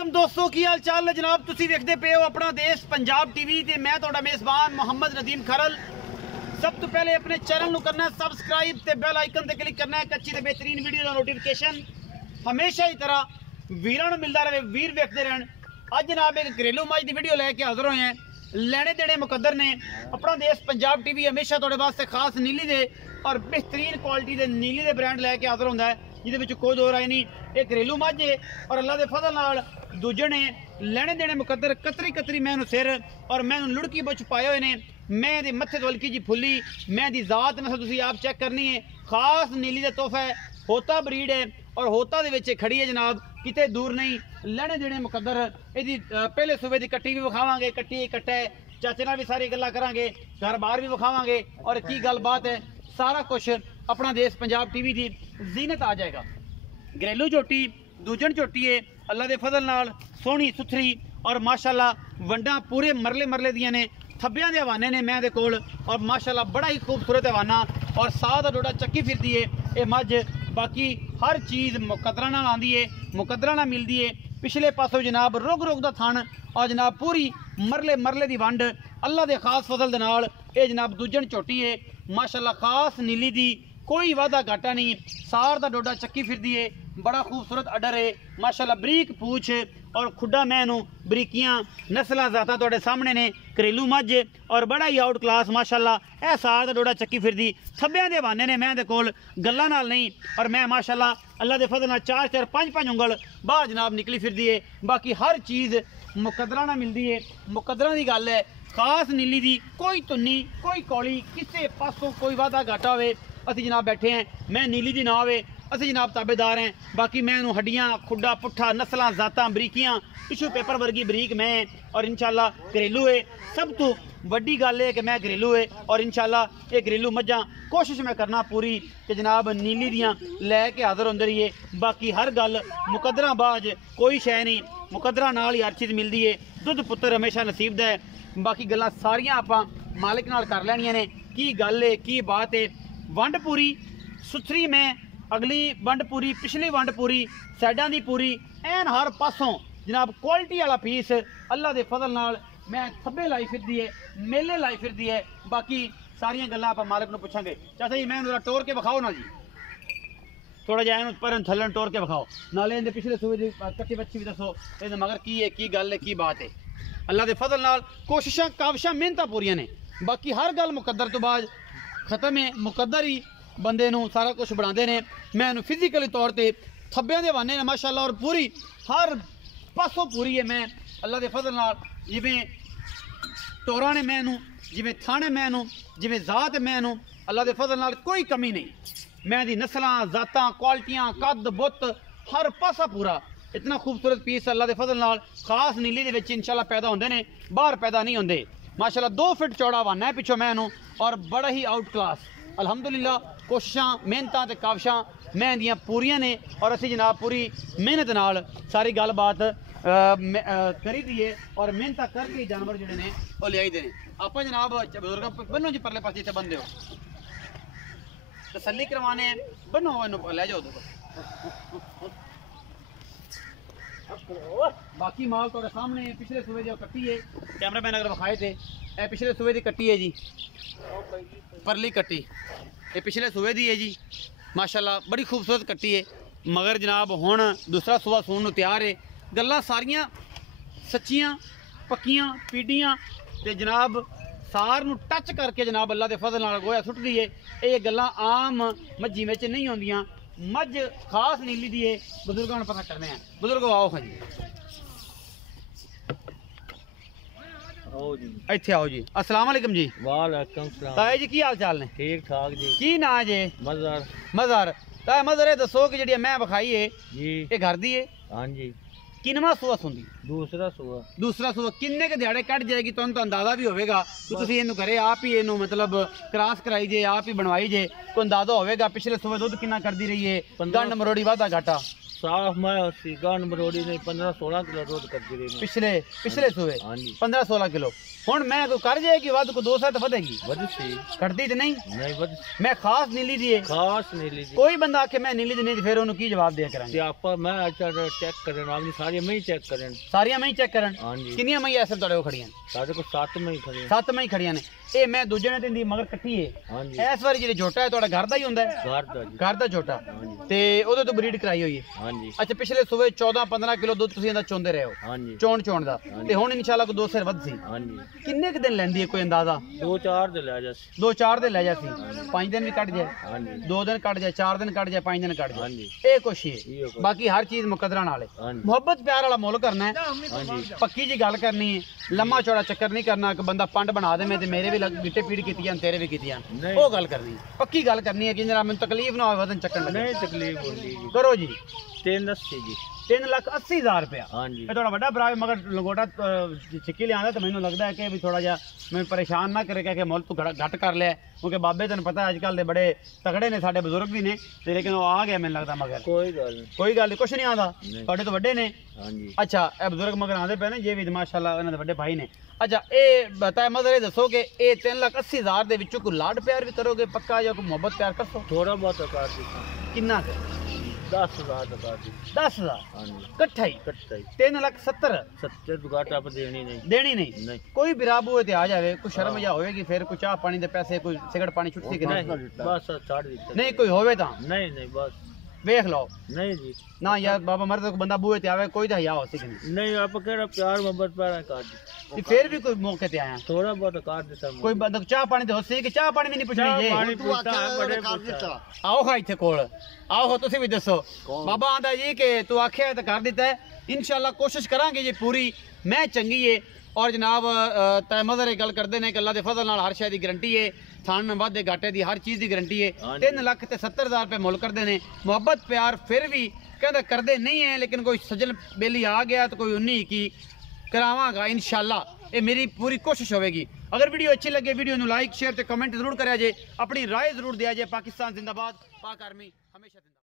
वालेकुम दोस्तों की हाल चाल है जनाब। तुसी देखते पे हो अपना देश पंजाब टीवी ते मैं तुहाडा मेज़बान मोहम्मद नदीम खरल। सब तो पहले अपने चैनल को करना है सबसक्राइब ते बेल आइकन ते क्लिक करना है कच्ची ते बेहतरीन वीडियो का नोटिफिकेशन हमेशा ही तरह वीरां नूं मिलता रहे, वीर वेखते रहन। अज जनाब एक घरेलू मज की वीडियो लैके हाजिर होए हैं। लेने देने मुकद्दर ने अपना देश पंजाब टीवी हमेशा तुहाडे वास्ते खास नीली दे और बेहतरीन क्वालिटी के नीली दे ब्रांड लैके हाजिर होंदा है, जिहदे कोई दो राय नहीं। एक घरेलू मझ है और अल्लाह के फजल नाल दूजे ने लेने देने मुकद्दर कतरी कतरी मैं सिर और मैं लुड़की बुछ पाए हुए ने। मैं दी मत्थे तो हल्की जी फुली मैं दी जात नस्ल तुसीं आप चेक करनी है। खास नीली का तोहफा है, होता ब्रीड है और होता दे विच खड़ी है जनाब, किते दूर नहीं। लेने देने मुकद्दर इहदी पहले सूबे की कट्टी भी विखावांगे, कट्टी कट्टा है चाचे नाल भी सारी गल्लां करांगे, घर बाहर भी विखावांगे और की गलबात है सारा कुछ अपना देश पंजाब टीवी की जीनत आ जाएगा। घरेलू झोटी दूजन झोटी है अल्लाह के फजल नाल सोहनी सुथरी और माशाल्लाह वंडा पूरे मरले मरले दियां ने। थब्बियां दे हवाने ने मैं दे कोल और माशाल्लाह बड़ा ही खूबसूरत हवाना और साह दा डोडा चक्की फिरदी है ये मझ। बाकी हर चीज़ मुकद्दरा नाल आंदी है, मुकद्दरा नाल मिलदी है। पिछले पासों जनाब रुग रुग दा थान और जनाब पूरी मरले मरले दी वंड अल्लाह दे खास फजल दे नाल ये जनाब दूजन झोटी है माशाल्लाह। खास नीली दी कोई वादा घाटा नहीं, सार दा डोडा चक्की फिरदी है, बड़ा खूबसूरत अडर है माशाल्लाह। बरीक पूछ और खुडा मैनू बरीकियां नस्लां जातां तुहाडे सामने ने। घरेलू मझ और बड़ा ही आउट क्लास माशाल्लाह। ए सार दा डोडा चक्की फिरदी थब्बियां दे हवाने ने मैं दे कोल गल्लां नाल नहीं और मैं माशाल्लाह अल्लाह दे फजल नाल 4-4 5-5 उंगल बाहर जनाब निकली फिरदी है। बाकी हर चीज़ मुकद्दरा नाल मिलदी है, मुकद्दरा दी गल है। खास नीली दी कोई तुन्नी कोई कौली किसी पासों कोई वादा घाटा होवे असी जनाब बैठे हैं। मैं नीली दी ना होवे असी जनाब ताबेदार हैं। बाकी मैं हड्डियाँ खुडा पुट्ठा नस्लां जातां बरीकियां टिशू पेपर वर्गी बरीक मैं और इंशाल्लाह घरेलू है। सब तो वड्डी गल है कि मैं घरेलू है और इंशाल्लाह ये घरेलू मझां कोशिश मैं करना पूरी कि जनाब नीली दियाँ लैके हाजिर होंदे रहिए। बाकी हर गल मुकद्दरा बाज कोई शै नहीं, मुकद्दरा नाल ही हर चीज़ मिलती है। दुध पुत्तर हमेशा नसीब दा है। बाकी गल्लां सारियां आपां मालिक नाल कर लैणियां ने। की गल है की बात है। वंड पूरी सुथरी में अगली वंड पूरी पिछली वंड पूरी साइडां दी पूरी एन हर पासों जनाब क्वालिटी वाला पीस अल्लाह के फजल नाल मैं थब्बे लाई फिरदी है, मेले लाई फिरदी है। बाकी सारियां गल्लां आपां मालिक नूं पुछांगे। चाचा जी मैं टोर के विखाओ ना जी, थोड़ा जिहा इहनूं पर थल्ले टोर के विखाओ, नाले इहदे पिछले सूबे दी कच्ची बच्ची भी दसो इहदे मगर की है की गल है की बात है। अल्लाह के फजल नाल कोशिशां काविशां मेहनतां पूरियां ने। बाकी हर गल मुकद्दर तो बाद खत्म है, मुकद्दर ही बंदे नूं सारा कुछ बनाते हैं। मैं फिजिकली तौर पर थब्बियां दे हवाने ने माशाल्लाह और पूरी हर पासों पूरी है। मैं अल्लाह के फजल नाल जिवें टोरा ने मैनू जिवें थाने मैनू जिवें जात मैनू अल्लाह के फजल नाल कोई कमी नहीं। मैं दी नस्लां जातां क्वालिटियां कद बुत हर पासा पूरा इतना खूबसूरत पीस अल्लाह के फजल नाल खास नीली दे विच इंशाल्लाह पैदा होंदे ने, बाहर पैदा नहीं होंदे। माशाल्लाह 2 फीट चौड़ा हवाना है पिछों मैनू और बड़ा ही आउट क्लास अल्हम्दुलिल्लाह। कोशिशां मेहनतां ते काविशां मैं दियां पूरियां ने और असी जनाब पूरी मेहनत नाल सारी गल बात करी दी है और मेहनत करके जानवर जोड़े ने वो लियाई दे। आप जनाब बुजुर्ग बनो जी परले पासे इतने बंदे हो तसल्ली करवाने बनो लै जाओ। बाकी माल तो सामने पिछले सूबे जो कट्टी है कैमरा मैन अगर विखाए थे ए पिछले सूबे की कट्टी है जी, परली कट्टी ये पिछले सूबे की है जी माशाल्लाह। बड़ी खूबसूरत कट्टी है मगर जनाब हुण दूसरा सूबा सून नूं तैयार है। गल्लां सारियां सच्चियां पक्कियां पीढ़ियां ते जनाब सार नूं टच करके जनाब अल्लाह के फजल नाल गोया सुटदी है। ये गल्लां आम मज्जी विच नहीं आउंदियां। मझ खास नीली दी है। बुजुर्गों ने पता करने हैं, बुजुर्गो आओ हाँ जी इत्थे आओ जी। अस्सलाम वालेकुम जी। वालेकुम सलाम। ताए जी की हाल चाल ने? ठीक ठाक जी। की ना जे? मज़र। मज़र ताए मज़र ये दसो कि जी मैं विखाई है जी ये घर दी है? हाँ जी। किनवा सूआ सुंदी? दूसरा सूआ। दूसरा सूआ किन्ने के दिहाड़े कट जाएगी तुहानू तो अंदाजा भी होगा कि तुसीं इहनूं घरे आप ही इहनूं मतलब क्रॉस कराई जे आप ही बनवाई जे कोई अंदाजा होगा पिछले सूबे दुध कितना करती रही है? गंड मरोड़ी वाधा घाटा साफ मैं उसी गान बरोड़ी ने 15-16 किलो दूध करती रही मैं। पिछले सूबे हाँ जी 15-16 किलो ਹੁਣ ਮੈਂ ਕੋਈ ਕਰ ਜਾਏਗੀ ਵੱਧ ਕੋ 2 ਸੈਟ ਵਧੇਗੀ बद सी ਘਟਦੀ ਤੇ ਨਹੀਂ नहीं बद ਮੈਂ ਖਾਸ ਨੀਲੀ ਦੀ ਹੈ खास नहीं लीजिए ਕੋਈ ਬੰਦਾ ਆਖੇ ਮੈਂ ਨੀਲੀ ਦੀ ਨਹੀਂ ਤੇ ਫਿਰ ਉਹਨੂੰ ਕੀ ਜਵਾਬ ਦਿਆ ਕਰਾਂਗੇ आपा मैं अच्छा चेक करें आपने सारी में ही चेक करें। ਸਾਰੀਆਂ ਮੈਂ ਹੀ ਚੈੱਕ ਕਰਨ हाँ जी ਕਿੰਨੀਆਂ ਮੈਂ ਐਸੇ ਤੁਹਾਡੇ ਕੋਲ ਖੜੀਆਂ साढ़े को 7 में ही खड़े हैं। 7 ਮੈਂ ਹੀ ਖੜੀਆਂ ਨੇ ਇਹ ਮੈਂ ਦੂਜੇ ਨੇ ਦਿੰਦੀ ਮਗਰ ਇਕੱਠੀ ਹੈ हाँ जी ਇਸ ਵਾਰੀ ਜਿਹੜੇ ਝੋਟਾ ਹੈ ਤੁਹਾਡਾ ਘਰ ਦਾ ਹੀ ਹੁੰਦਾ ਹੈ घर दा जी ਘਰ ਦਾ ਝੋਟਾ ਤੇ ਉਹਦੇ ਤੋਂ ਬਰੀਡ ਕਰਾਈ ਹੋਈ ਹੈ हाँ जी ਅੱਛਾ ਪਿਛਲੇ ਸੂਬੇ 14-15 ਕਿਲੋ ਦੁੱਧ ਤੁਸੀਂ ਇਹਦਾ ਚੋਂਦੇ ਰਹੇ ਹੋ हाँ जी ਚੋਣ ਦਾ ਤੇ ਹੁਣ ਇਨਸ਼ਾਅੱਲਾ ਕੋ 2 ਸਿਰ ਵੱਧ ਸੀ हाँ जी ਕਿੰਨੇ ਕੁ ਦਿਨ ਲੈਂਦੀ ਹੈ ਕੋਈ ਅੰਦਾਜ਼ਾ 2-4 दे ले जा 2-4 ਦੇ ਲੈ ਜਾ ਸੀ 5 ਦਿਨ ਵੀ ਕੱਢ ਜਾਏ हाँ जी 2 ਦਿਨ ਕੱਢ ਜਾਏ 4 ਦਿਨ ਕੱਢ ਜਾਏ 5 ਦਿਨ ਕੱਢ हाँ ਜਾਏ जी ਇਹ ਕੁਛ ਹੀ ਹੈ ये को ਬਾਕੀ ਹਰ ਚੀਜ਼ ਮੁਕੱਦਰਾਂ ਨਾਲ ਹੈ हाँ जी ਮੁਹੱਬਤ ਪਿਆਰ ਵਾਲਾ ਮੁੱਲ ਕਰਨਾ ਹੈ हाँ जी ਪੱਕੀ ਜੀ ਗੱਲ ਕਰਨੀ ਹੈ ਲੰਮਾ ਚੌੜਾ ਚੱਕਰ ਨਹੀਂ ਕਰਨਾ ਕਿ ਬੰਦਾ ਪੰਡ ਬਣਾ ਦੇਵੇਂ ਤੇ ਮੇਰੇ ਵੀ ਗਿੱਟੇ ਪੀੜ ਕੀਤੀਆਂ ਤੇਰੇ ਵੀ ਕੀਤੀਆਂ नहीं ਉਹ ਗੱਲ ਕਰਨੀ ਹੈ। ਪੱਕੀ ਗੱਲ ਕਰਨੀ ਹੈ ਕਿ ਜਰਾ ਮੈਨੂੰ ਤਕਲੀਫ ਨਾ ਹੋਵੇ ਵਜ਼ਨ ਚੱਕਣ ਲੱਗੇ नहीं तकलीफ होती जी ਕਰੋ ਜੀ 380 जी 3,80,000 ਰੁਪਇਆ हाँ जी ਇਹ ਤੁਹਾਡਾ ਵੱਡਾ ਭਰਾ ਵੀ ਮਗਰ ਲੰਗੋਟਾ ਚਿੱਕੀ ਲਿਆਂਦਾ ਤੇ ਮੈਨੂੰ ਲੱਗਦਾ ਹੈ ਕਿ ਵੀ ਥੋੜਾ ਜਿਹਾ ਮੈਨੂੰ ਪਰੇਸ਼ਾਨ ਨਾ ਕਰੇ ਕਿ ਮੁੱਲ ਤੂੰ ਘੱਟ ਕਰ ਲਿਆ ਕਿਉਂਕਿ ਬਾਬੇ ਤੈਨੂੰ ਪਤਾ ਅੱਜ ਕੱਲ ਦੇ ਬੜੇ ਤਗੜੇ ਨੇ ਸਾਡੇ ਬਜ਼ੁਰਗ ਵੀ ਨੇ ਤੇ ਲੇਕਿਨ ਉਹ ਆ ਗਿਆ ਮੈਨੂੰ ਲੱਗਦਾ ਮਗਰ कोई गल नहीं ਕੋਈ ਗੱਲ ਨਹੀਂ ਕੁਛ ਨਹੀਂ ਆਉਂਦਾ ਨਹੀਂ। ਤੁਹਾਡੇ ਤੋਂ ਵੱਡੇ ਨੇ हाँ जी ਅੱਛਾ ਇਹ ਬਜ਼ੁਰਗ ਮਗਰ ਆਉਂਦੇ ਪਏ ਨੇ ਜੇ ਵੀ ਮਾਸ਼ਾਅੱਲਾ ਇਹਨਾਂ ਦੇ ਵੱਡੇ ਭਾਈ ਨੇ ਅੱਛਾ ਇਹ ਬਤਾ ਮਦਰ ਇਹ ਦੱਸੋ ਕਿ ਇਹ 3,80,000 ਦੇ ਵਿੱਚੋਂ ਕੋਈ ਲਾਡ ਪਿਆਰ ਵੀ ਕਰੋਗੇ ਪੱਕਾ ਜਾਂ ਕੋਈ ਮੁਹੱਬਤ ਪਿਆਰ ਕਰਸੋ थोड़ा बहुत कर देता ਕਿੰਨਾ ਕੁ 10,000 कर दी 10,000 हाँ जी ਇਕੱਠਾ ਹੀ कट्टा ही 3,70,000 70 दुगाट आप देनी नहीं ਦੇਣੀ ਨਹੀਂ नहीं ਕੋਈ ਵੀ ਰਾਬੂ ਤੇ ਆ ਜਾਵੇ ਕੋਈ ਸ਼ਰਮ ਜਾਂ ਹੋਵੇਗੀ ਫਿਰ ਕੋਈ ਚਾਹ ਪਾਣੀ ਦੇ ਪੈਸੇ ਕੋਈ ਸਿਗਰਟ ਪਾਣੀ ਛੁੱਟੀ ਕਿ ਨਹੀਂ नहीं बस छाड़ देता ਨਹੀਂ ਕੋਈ ਹੋਵੇ ਤਾਂ नहीं नहीं बस ਵੇਖ ਲਓ नहीं जी ਨਾ ਯਾਰ ਬਾਬਾ ਮਰਦ ਕੋਈ ਬੰਦਾ ਬੂਹੇ ਤੇ ਆਵੇ ਕੋਈ ਤਾਂ ਹਿਆ ਹੋ ਸਕੇ ਨਹੀਂ नहीं आप केड़ा प्यार मोहब्बत पर कर दी ਤੇ ਫਿਰ ਵੀ ਕੋਈ ਮੌਕੇ ਤੇ ਆਇਆ थोड़ा बहुत कर देता ਕੋਈ ਬੰਦਾ ਚਾਹ ਪਾਣੀ ਤੇ ਹੋ ਸਕੇ ਕਿ ਚਾਹ ਪਾਣੀ ਵੀ ਨਹੀਂ ਪੁੱਛਣੀ ਜੇ पानी पूछता है बड़े पूछता ਆਓ ਹਾਂ ਇੱਥੇ ਕੋਲ ਆਓ ਤੁਸੀਂ ਵੀ ਦੱਸੋ ਬਾਬਾ ਆਂਦਾ ਜੀ ਕਿ ਤੂੰ ਆਖਿਆ ਤਾਂ ਕਰ ਦਿੱਤਾ ਹੈ ਇਨਸ਼ਾਅੱਲਾ ਕੋਸ਼ਿਸ਼ ਕਰਾਂਗੇ ਜੀ ਪੂਰੀ ਮੈਂ ਚੰਗੀ ਏ ਔਰ ਜਨਾਬ ਤੈਮਦਰ ਇਹ ਗੱਲ ਕਰਦੇ ਨੇ ਕਿ ਅੱਲਾ ਦੇ ਫਜ਼ਲ ਨਾਲ ਹਰ ਸ਼ੈ ਦੀ ਗਰੰਟੀ ਏ ਥਾਣ ਵਾਧੇ ਘਾਟੇ ਦੀ ਹਰ ਚੀਜ਼ ਦੀ ਗਰੰਟੀ ਏ 3,70,000 ਰੁਪਏ ਮੁੱਲ ਕਰਦੇ ਨੇ ਮੁਹੱਬਤ ਪਿਆਰ ਫਿਰ ਵੀ ਕਹਿੰਦਾ ਕਰਦੇ ਨਹੀਂ ਹੈ ਲੇਕਿਨ ਕੋਈ ਸਜਣ ਬੇਲੀ ਆ ਗਿਆ ਤਾਂ ਕੋਈ ਉਨੀ ਕੀ ਕਰਾਵਾਂਗਾ ਇਨਸ਼ਾਅੱਲਾ ਇਹ ਮੇਰੀ ਪੂਰੀ ਕੋਸ਼ਿਸ਼ ਹੋਵੇਗੀ ਅਗਰ ਵੀਡੀਓ ਅੱਛੀ ਲੱਗੇ ਵੀਡੀਓ ਨੂੰ ਲਾਈਕ ਸ਼ੇਅਰ ਤੇ ਕਮੈਂਟ ਜ਼ਰੂਰ ਕਰਿਆ ਜੇ ਆਪਣੀ ਰਾਏ ਜ਼ਰੂਰ ਦਿਆ ਜੇ ਪਾਕਿਸਤਾਨ ਜ਼ਿੰਦਾਬਾਦ ਪਾਕ ਆਰਮੀ ਹਮੇਸ਼ਾ